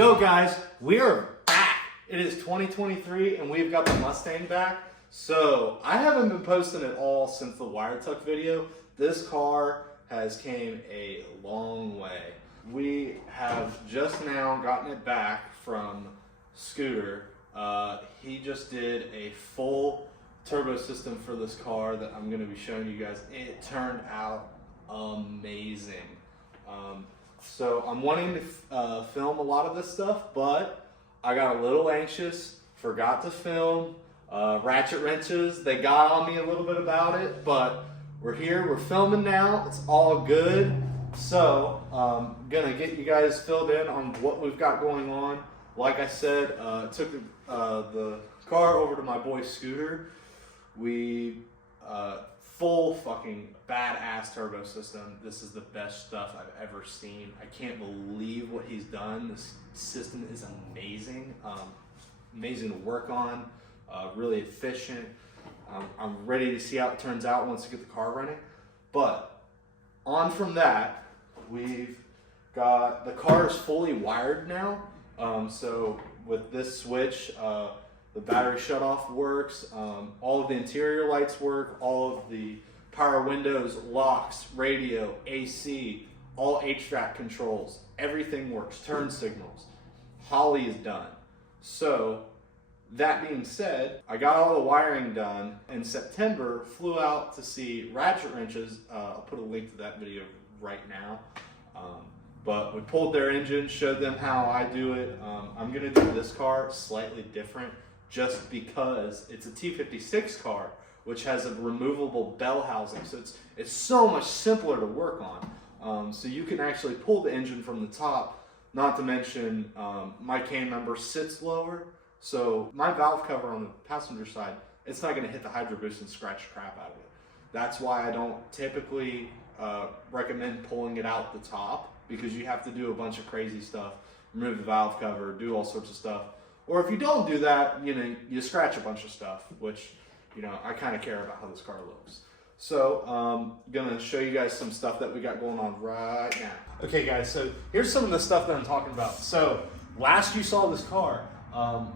Yo guys, we are back. It is 2023 and we've got the Mustang back. So I haven't been posting at all since the wire tuck video. This car has came a long way. We have just now gotten it back from Scooter. He just did a full turbo system for this car that I'm going to be showing you guys. It turned out amazing. So I'm wanting to film a lot of this stuff, but I got a little anxious, forgot to film. Ratchet wrenches, they got on me a little bit about it, but we're here, we're filming now, it's all good. So I'm gonna get you guys filled in on what we've got going on. Like I said, took the car over to my boy Scooter. We full fucking badass turbo system. This is the best stuff I've ever seen. I can't believe what he's done. This system is amazing, amazing to work on, really efficient. I'm ready to see how it turns out once we get the car running. But on from that, we've got the car is fully wired now. So with this switch, the battery shutoff works, all of the interior lights work, all of the power windows, locks, radio, AC, all HVAC controls, everything works, turn signals. Holly is done. So that being said, I got all the wiring done. In September, flew out to see ratchet wrenches. I'll put a link to that video right now. But we pulled their engine, showed them how I do it. I'm gonna do this car slightly different just because it's a T56 car, which has a removable bell housing. So it's so much simpler to work on. So you can actually pull the engine from the top, not to mention my cam member sits lower. So my valve cover on the passenger side, it's not gonna hit the hydro boost and scratch the crap out of it. That's why I don't typically recommend pulling it out the top, because you have to do a bunch of crazy stuff, remove the valve cover, do all sorts of stuff. Or if you don't do that, you know, you scratch a bunch of stuff, which, you know, I kind of care about how this car looks. So I'm gonna show you guys some stuff that we got going on right now. Okay guys, so here's some of the stuff that I'm talking about. So last you saw this car,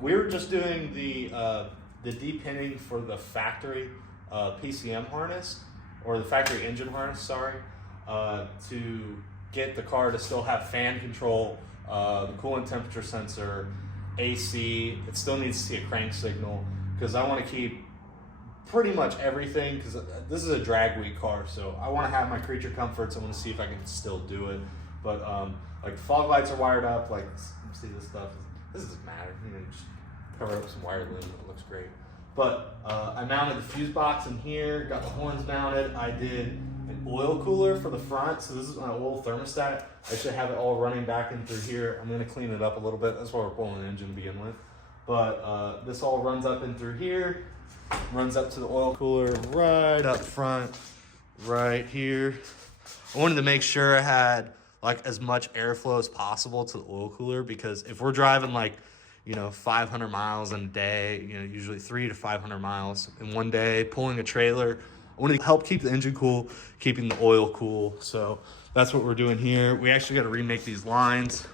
we were just doing the depinning for the factory PCM harness, or the factory engine harness, sorry, to get the car to still have fan control, the coolant temperature sensor, AC. It still needs to see a crank signal, because I want to keep pretty much everything, because this is a drag week car, so I want to have my creature comforts. I want to see if I can still do it. But like the fog lights are wired up, like see this stuff, this doesn't matter, you know, just cover up some wire loom, it looks great. But I mounted the fuse box in here, got the horns mounted. I did an oil cooler for the front, so this is my oil thermostat. I should have it all running back in through here. I'm gonna clean it up a little bit. That's why we're pulling the engine to begin with. But this all runs up in through here, runs up to the oil cooler right up front, right here. I wanted to make sure I had like as much airflow as possible to the oil cooler, because if we're driving like, you know, 500 miles in a day, you know, usually 300 to 500 miles in one day, pulling a trailer, I want to help keep the engine cool, keeping the oil cool. So that's what we're doing here. We actually got to remake these lines.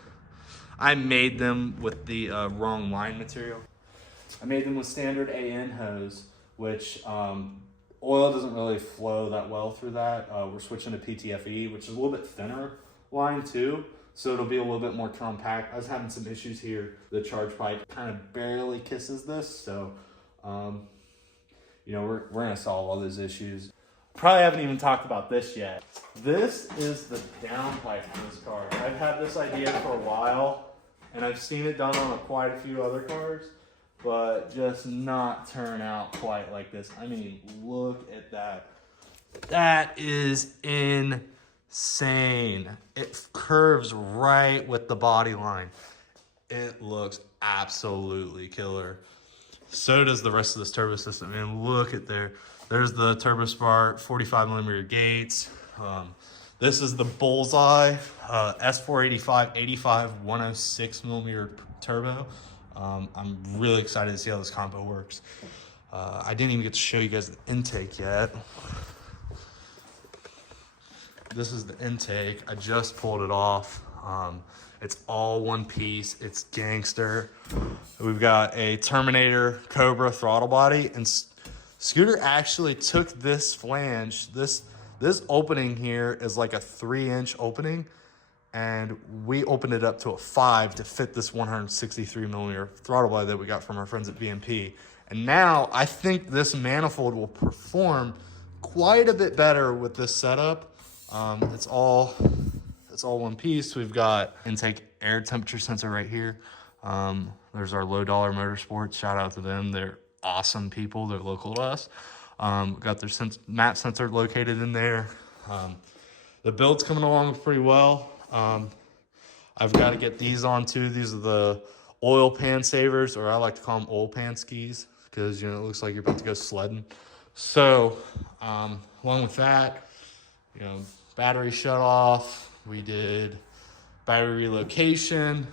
I made them with the wrong line material. I made them with standard AN hose, which oil doesn't really flow that well through that. We're switching to PTFE, which is a little bit thinner line too, so it'll be a little bit more compact. I was having some issues here. The charge pipe kind of barely kisses this, so you know, we're gonna solve all those issues. Probably haven't even talked about this yet. This is the downpipe for this car. I've had this idea for a while, and I've seen it done on quite a few other cars, but just not turn out quite like this. I mean, look at that. That is insane. It curves right with the body line. It looks absolutely killer. So does the rest of this turbo system. Man, look at there. There's the turbo spark, 45mm gates. This is the bullseye S485 85 106mm turbo. I'm really excited to see how this combo works. I didn't even get to show you guys the intake yet. This is the intake. I just pulled it off. It's all one piece. It's gangster. We've got a Terminator Cobra throttle body, and Scooter actually took this flange. This opening here is like a 3-inch opening, and we opened it up to a 5 to fit this 163 millimeter throttle body that we got from our friends at BMP. And now I think this manifold will perform quite a bit better with this setup. It's all one piece. We've got intake air temperature sensor right here. There's our Low Dollar Motorsports. Shout out to them. They're awesome people. They're local to us. Got their map sensor located in there. The build's coming along pretty well. I've got to get these on too. These are the oil pan savers, or I like to call them oil pan skis, because, you know, it looks like you're about to go sledding. So along with that, you know, battery shut off. We did battery relocation.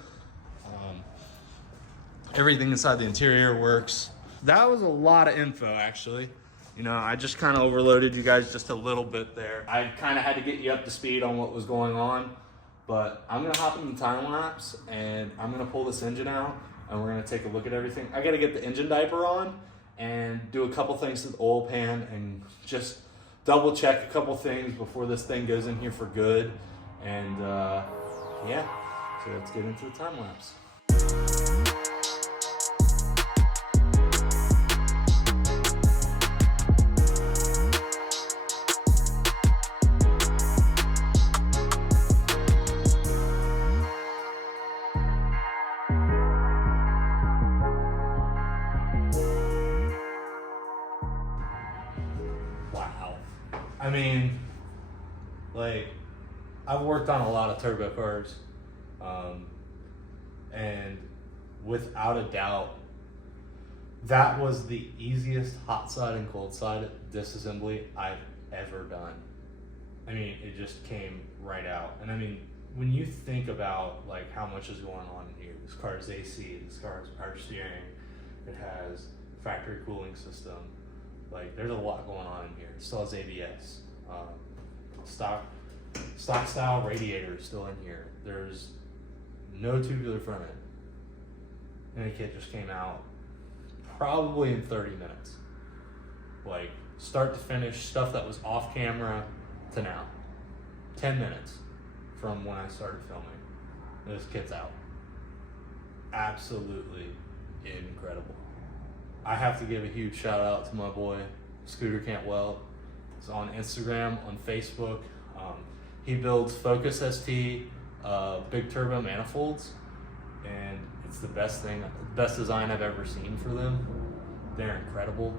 Everything inside the interior works. That was a lot of info, actually. You know, I just kind of overloaded you guys just a little bit there. I kind of had to get you up to speed on what was going on, but I'm gonna hop into the time lapse and I'm gonna pull this engine out and we're gonna take a look at everything. I gotta get the engine diaper on and do a couple things to the oil pan and just double check a couple things before this thing goes in here for good. And yeah, so let's get into the time lapse. Wow. I mean, like, I've worked on a lot of turbo cars, and without a doubt, that was the easiest hot side and cold side disassembly I've ever done. I mean, it just came right out. And I mean, when you think about like how much is going on in here, this car is AC, this car is power steering, it has factory cooling system, like there's a lot going on in here. It still has ABS, stock style radiator is still in here. There's no tubular front end. And the kit just came out probably in 30 minutes. Like start to finish, stuff that was off camera to now. 10 minutes from when I started filming. This kit's out. Absolutely incredible. I have to give a huge shout out to my boy, Scooter Can't Weld. It's on Instagram, on Facebook. He builds Focus ST big turbo manifolds, and it's the best design I've ever seen for them. They're incredible.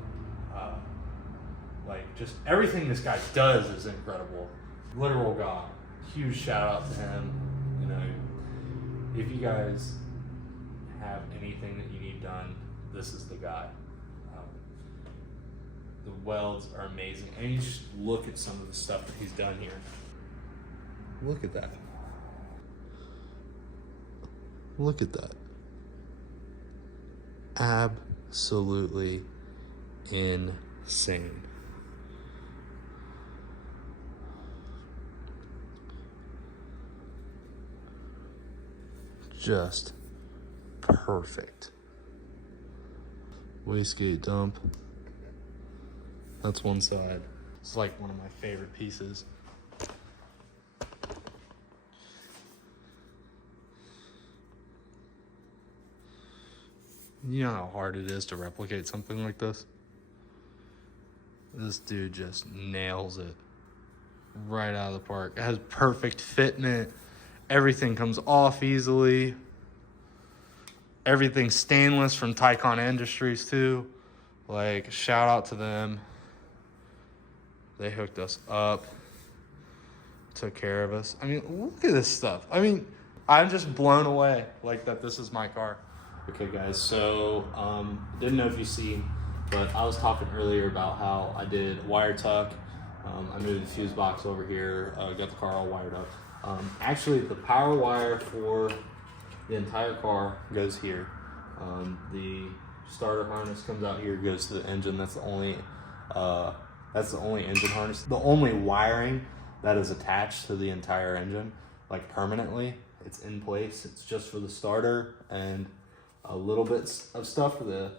Like just everything this guy does is incredible. Literal god. Huge shout out to him. You know, if you guys have anything that you need done, this is the guy. The welds are amazing, and you just look at some of the stuff that he's done here. Look at that. Look at that. Absolutely insane. Just perfect. Wastegate dump. That's one side. It's like one of my favorite pieces. You know how hard it is to replicate something like this? This dude just nails it right out of the park. It has perfect fitment. Everything comes off easily. Everything's stainless from Tycon Industries too. Like, shout out to them. They hooked us up, took care of us. I mean, look at this stuff. I mean, I'm just blown away like that this is my car. Okay guys, so didn't know if you see, but I was talking earlier about how I did wire tuck. I moved the fuse box over here, got the car all wired up. Actually, the power wire for the entire car goes here. The starter harness comes out here, goes to the engine. That's the only engine harness. The only wiring that is attached to the entire engine, like permanently, it's in place. It's just for the starter and a little bit of stuff for the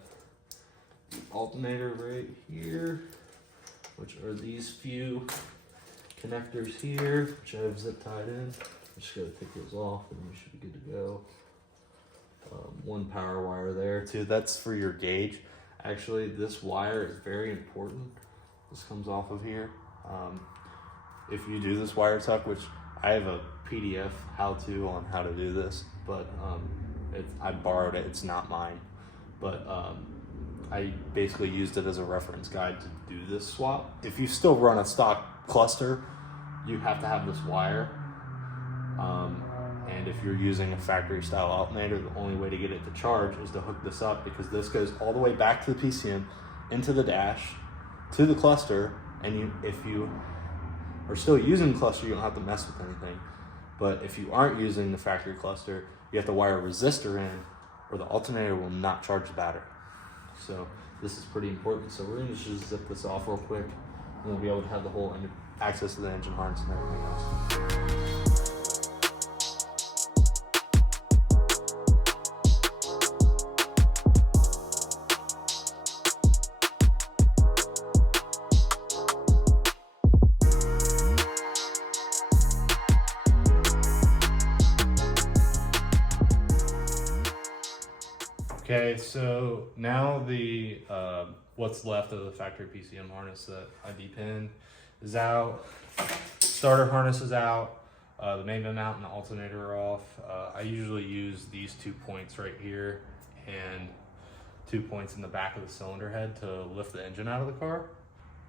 alternator right here, which are these few connectors here, which I have zip tied in. I just gotta take those off and we should be good to go. One power wire there too, that's for your gauge. Actually, this wire is very important. This comes off of here. If you do this wire tuck, which I have a PDF how-to on how to do this, but I borrowed it, it's not mine. But I basically used it as a reference guide to do this swap. If you still run a stock cluster, you have to have this wire. And if you're using a factory style alternator, the only way to get it to charge is to hook this up, because this goes all the way back to the PCM, into the dash, to the cluster, and if you are still using the cluster, you don't have to mess with anything. But if you aren't using the factory cluster, you have to wire a resistor in, or the alternator will not charge the battery. So this is pretty important. So we're gonna just zip this off real quick, and we'll be able to have the whole access to the engine harness and everything else. Okay, so now the what's left of the factory PCM harness that I depinned is out. Starter harness is out. The main mount and the alternator are off. I usually use these 2 points right here and 2 points in the back of the cylinder head to lift the engine out of the car.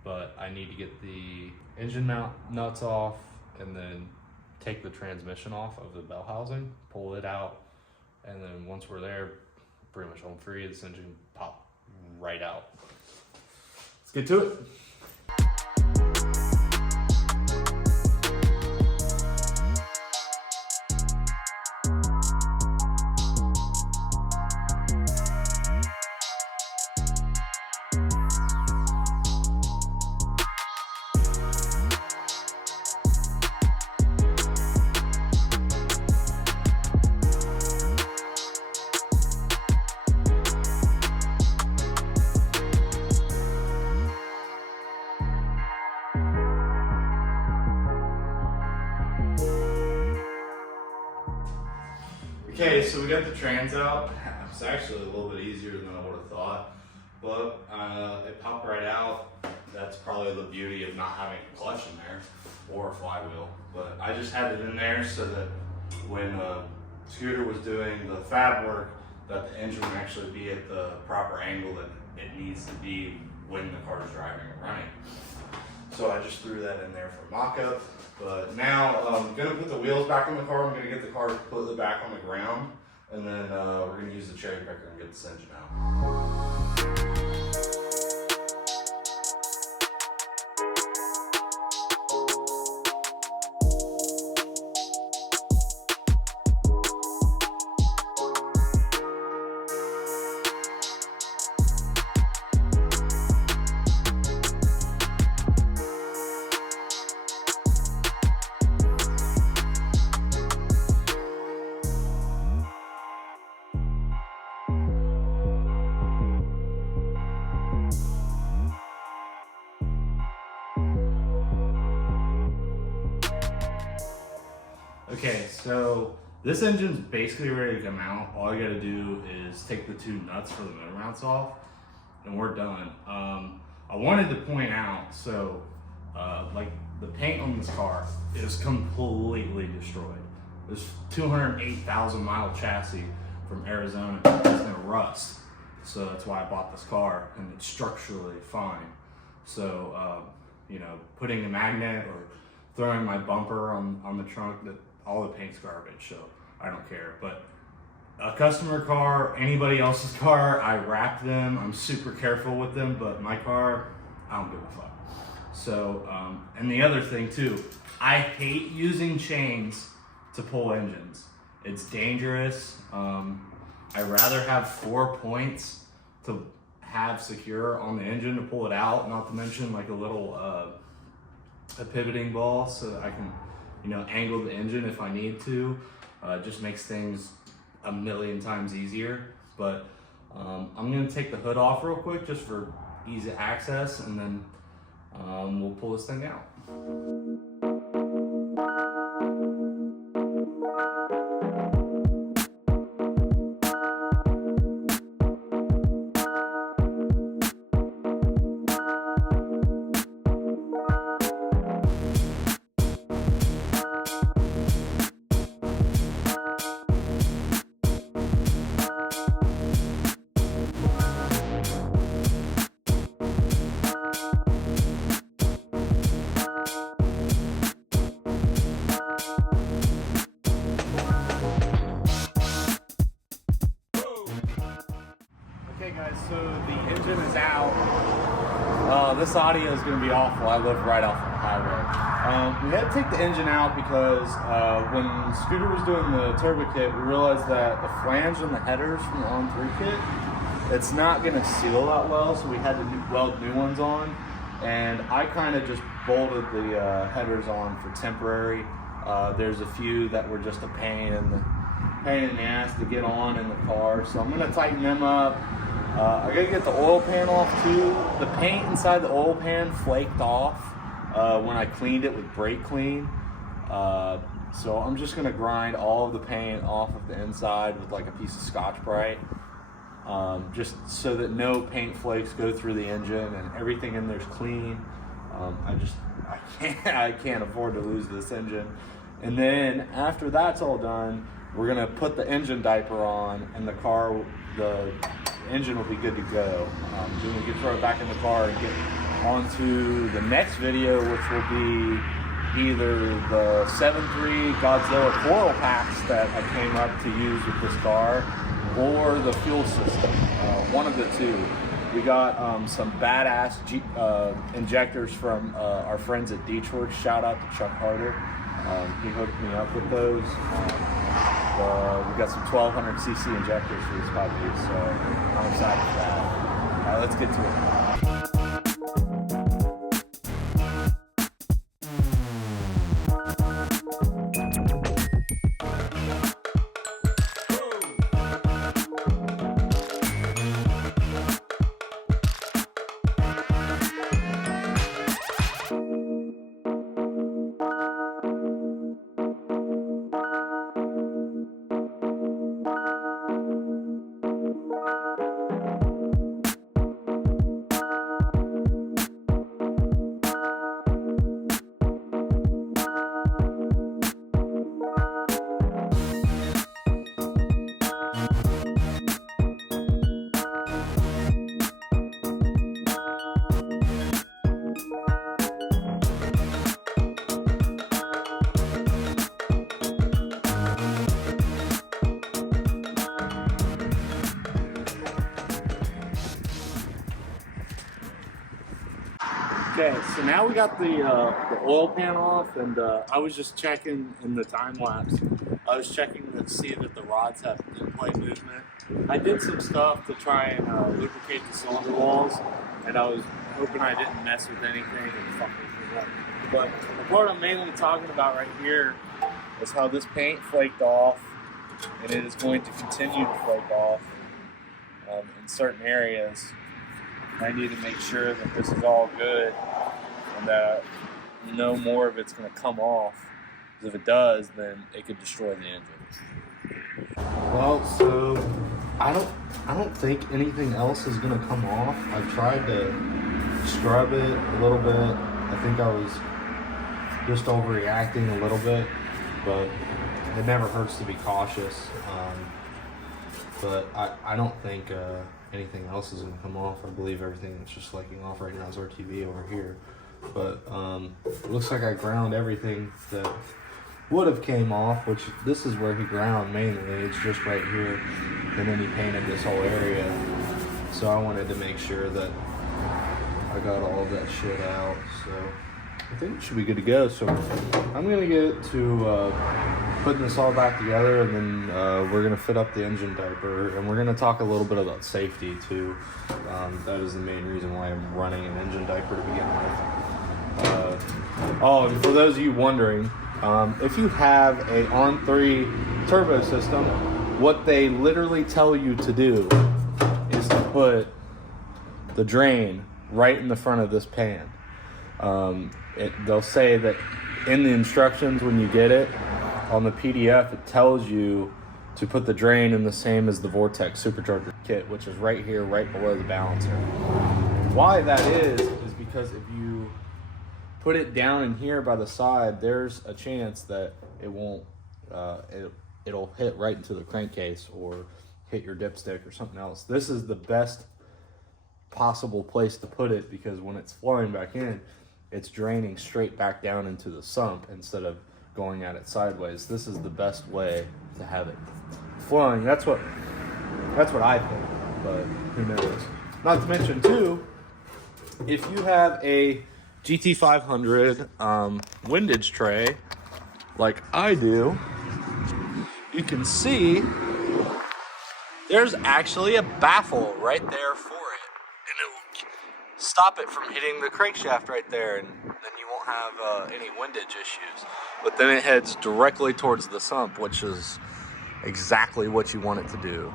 But I need to get the engine mount nuts off and then take the transmission off of the bell housing, pull it out, and then once we're there, pretty much home free. This engine pop right out. Let's get to it. Okay, so we got the trans out. It's actually a little bit easier than I would have thought, but it popped right out. That's probably the beauty of not having a clutch in there or a flywheel. But I just had it in there so that when Scooter was doing the fab work, that the engine would actually be at the proper angle that it needs to be when the car is driving and running. So I just threw that in there for mock-up. But now I'm gonna put the wheels back on the car. I'm gonna get the car completely back on the ground, and then we're gonna use the cherry picker and get this engine out. Okay, so this engine's basically ready to come out. All you gotta do is take the 2 nuts for the motor mounts off, and we're done. I wanted to point out, so like the paint on this car is completely destroyed. This 208,000 mile chassis from Arizona is gonna rust. So that's why I bought this car, and it's structurally fine. So, you know, putting a magnet or throwing my bumper on the trunk, that all the paint's garbage, so I don't care. But a customer car, anybody else's car, I wrap them. I'm super careful with them, but my car, I don't give a fuck. So, and the other thing too, I hate using chains to pull engines. It's dangerous. I rather have 4 points to have secure on the engine to pull it out, not to mention like a little a pivoting ball so that I can, you know, angle the engine if I need to. It just makes things a million times easier. But I'm gonna take the hood off real quick just for easy access, and then we'll pull this thing out. Okay guys, so the engine is out. This audio is going to be awful. I live right off the highway. We had to take the engine out because when Scooter was doing the turbo kit, we realized that the flange and the headers from the on-3 kit, it's not going to seal that well, so we had to weld new ones on. And I kind of just bolted the headers on for temporary. There's a few that were just a pain in the ass to get on in the car, so I'm going to tighten them up. I gotta get the oil pan off too. The paint inside the oil pan flaked off when I cleaned it with brake clean. So I'm just gonna grind all of the paint off of the inside with like a piece of Scotch-Brite, just so that no paint flakes go through the engine and everything in there's clean. I can't afford to lose this engine. And then after that's all done, we're gonna put the engine diaper on, and the engine will be good to go. Then we can throw it back in the car and get onto the next video, which will be either the 7.3 Godzilla coral packs that I came up to use with this car, or the fuel system. One of the two. We got some badass injectors from our friends at Detroit. Shout out to Chuck Harder. He hooked me up with those. We got some 1200cc injectors for this puppy, so I'm excited for that. All right, let's get to it. Okay, so now we got the oil pan off, and I was just checking in the time lapse. I was checking to see that the rods have in-play movement. I did some stuff to try and lubricate the cylinder walls, and I was hoping I didn't mess with anything and fuck anything up. But the part I'm mainly talking about right here is how this paint flaked off, and it is going to continue to flake off in certain areas. I need to make sure that this is all good and that no more of it's going to come off. Because if it does, then it could destroy the engine. Well, so I don't think anything else is going to come off. I tried to scrub it a little bit. I think I was just overreacting a little bit, but it never hurts to be cautious. But I don't think anything else is going to come off. I believe everything that's just flaking off right now is RTV over here. But it looks like I ground everything that would have came off, which this is where he ground mainly. It's just right here. And then he painted this whole area. So I wanted to make sure that I got all of that shit out. So I think it should be good to go. So I'm going to get to putting this all back together, and then we're going to fit up the engine diaper, and we're going to talk a little bit about safety too. That is the main reason why I'm running an engine diaper to begin with. Oh, and for those of you wondering, If you have a ON3 turbo system, what they literally tell you to do is to put the drain right in the front of this pan. They'll say that in the instructions when you get it, on the PDF, it tells you to put the drain in the same as the Vortex supercharger kit, which is right here, right below the balancer. Why that is because if you put it down in here by the side, there's a chance that it won't, it'll hit right into the crankcase or hit your dipstick or something else. This is the best possible place to put it because when it's flowing back in, it's draining straight back down into the sump instead of going at it sideways. This is the best way to have it flowing. That's what I think, but who knows? Not to mention too, if you have a GT500 windage tray like I do, you can see there's actually a baffle right there for it, and it will stop it from hitting the crankshaft right there, and then you won't have any windage issues. But then it heads directly towards the sump, which is exactly what you want it to do.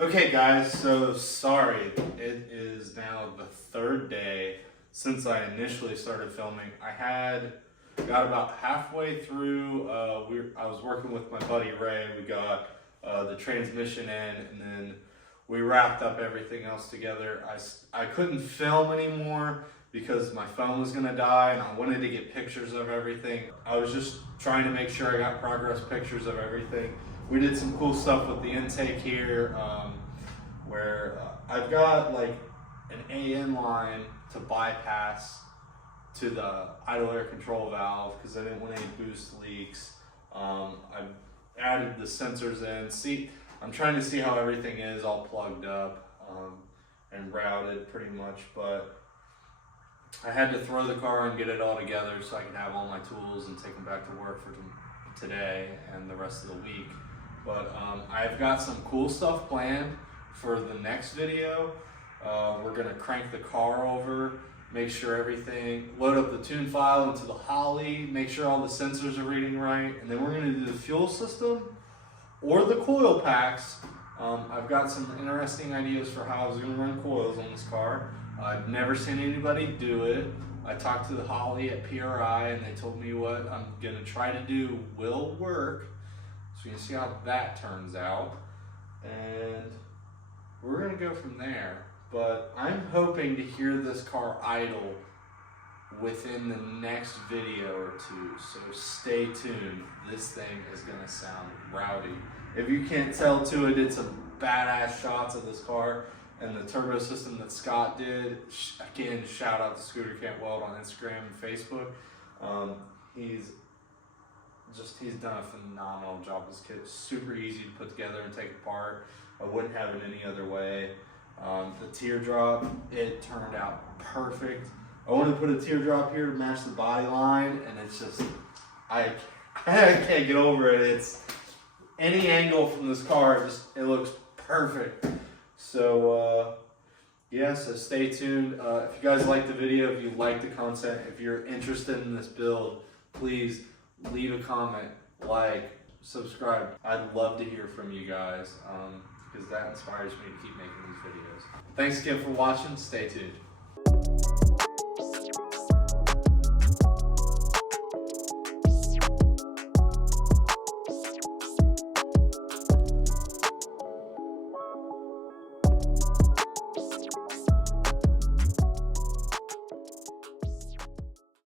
Okay guys, so sorry, it is now the third day since I initially started filming. I got about halfway through, I was working with my buddy Ray. We got the transmission in, and then we wrapped up everything else together. I couldn't film anymore because my phone was gonna die and I wanted to get pictures of everything. I was just trying to make sure I got progress pictures of everything. We did some cool stuff with the intake here, where I've got like an AN line to bypass to the idle air control valve because I didn't want any boost leaks. I've added the sensors in. I'm trying to see how everything is all plugged up and routed pretty much, but I had to throw the car and get it all together so I can have all my tools and take them back to work for today and the rest of the week. But I've got some cool stuff planned for the next video. We're gonna crank the car over, make sure everything, load up the tune file into the Holly, make sure all the sensors are reading right, and then we're gonna do the fuel system or the coil packs. I've got some interesting ideas for how I was gonna run coils on this car. I've never seen anybody do it. I talked to the Holly at PRI and they told me what I'm gonna try to do will work. So you can see how that turns out. And we're gonna go from there. But I'm hoping to hear this car idle within the next video or two. So stay tuned. This thing is gonna sound rowdy. If you can't tell to it, it's some badass shots of this car. And the turbo system that Scott did, again, shout out to Scooter Can't Weld on Instagram and Facebook. He's done a phenomenal job. This kit's super easy to put together and take apart. I wouldn't have it any other way. The teardrop, it turned out perfect. I wanted to put a teardrop here to match the body line, and it's just, I can't get over it. It's any angle from this car, it looks perfect. So yeah, so stay tuned. If you guys like the video, if you like the content, if you're interested in this build, please leave a comment, like, subscribe. I'd love to hear from you guys because that inspires me to keep making these videos. Thanks again for watching. Stay tuned.